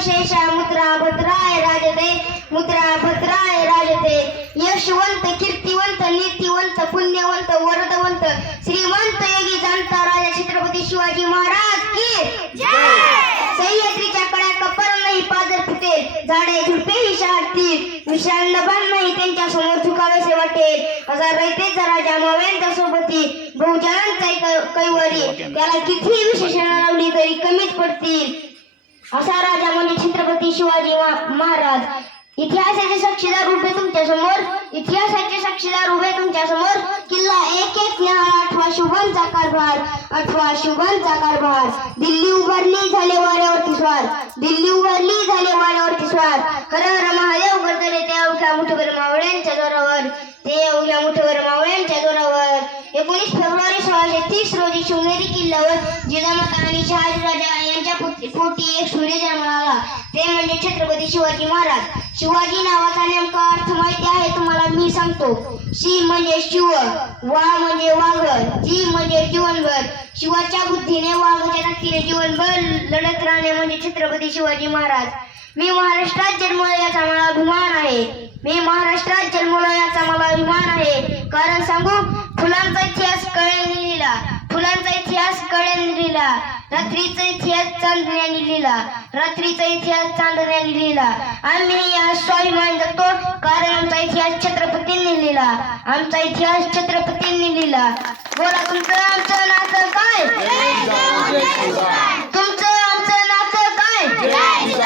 शेषा मुद्रा भद्राय राजते मुद्रा भद्राय राजते यशवंत कीर्तिवंत नीतिवंत पुण्यवंत वरदवंत श्रीमंत योगी जाणता राजा छत्रपती शिवाजी महाराज की सह्याद्रीच्या कड्या कपर नाही पाजर फुटेल झाडे झुडपेही शहारतील विशाल नभान नाही त्यांच्या समोर झुकावेसे वाटेल हजार रयतेचा राजा माव्यांच्या सोबती बहुजनांचा कैवारी त्याला किती विशेषण लावली तरी कमीच पडतील असा राजा म्हणजे छत्रपती शिवाजी महाराज इतिहासाचे साक्षीदार उभे तुमच्या समोर इतिहासाचे साक्षीदार उभे तुमच्या समोर किल्ला एक एक न्याहाळा आठवा शुभांचा कारभार आठवा शुभांचा कारभार दिल्ली उभारली झाले वाऱ्यावरती स्वार दिल्ली उभारली झाले वाऱ्यावरती स्वार हर हर महादेव गरजले ते अवघ्या मुठभर मावळ्यांच्या जोरावर ते अवघ्या मुठभर मावळ्यांच्या जोरावर 19 फेब्रुवारी 1630 रोजी शिवनेरी किल्ल्यावर जिजामाता आणि शहाजीराजा यांच्या पोटी एक सूर्य जन्माला आला ते म्हणजे छत्रपती शिवाजी महाराज शिवाजी नावाचा नेमका अर्थ माहिती आहे तुम्हाला मी सांगतो शी म्हणजे शिव वा म्हणजे वाघ जी म्हणजे जीवनभर शिवाच्या बुद्धीने वाघाच्या ताकदीने जीवनभर लढत राहणे म्हणजे छत्रपती शिवाजी महाराज मी महाराष्ट्रात जन्मलो याचा मला अभिमान आहे मी महाराष्ट्रात जन्मलो याचा मला अभिमान आहे कारण सांगू फुलांचा इतिहास कळ्यांनी लिहिला फुलांचा इतिहास कळ्यांनी लिहिला रात्रीचा इतिहास चांदण्याने लिहिला रात्रीचा इतिहास चांदण्याने लिहिला आम्ही या स्वाभिमान जगतो कारण आमचा इतिहास छत्रपतींनी लिहिला आमचा इतिहास छत्रपतींनी लिहिला बोला तुमचं आमचं नातं काय तुमचं आमचं नातं काय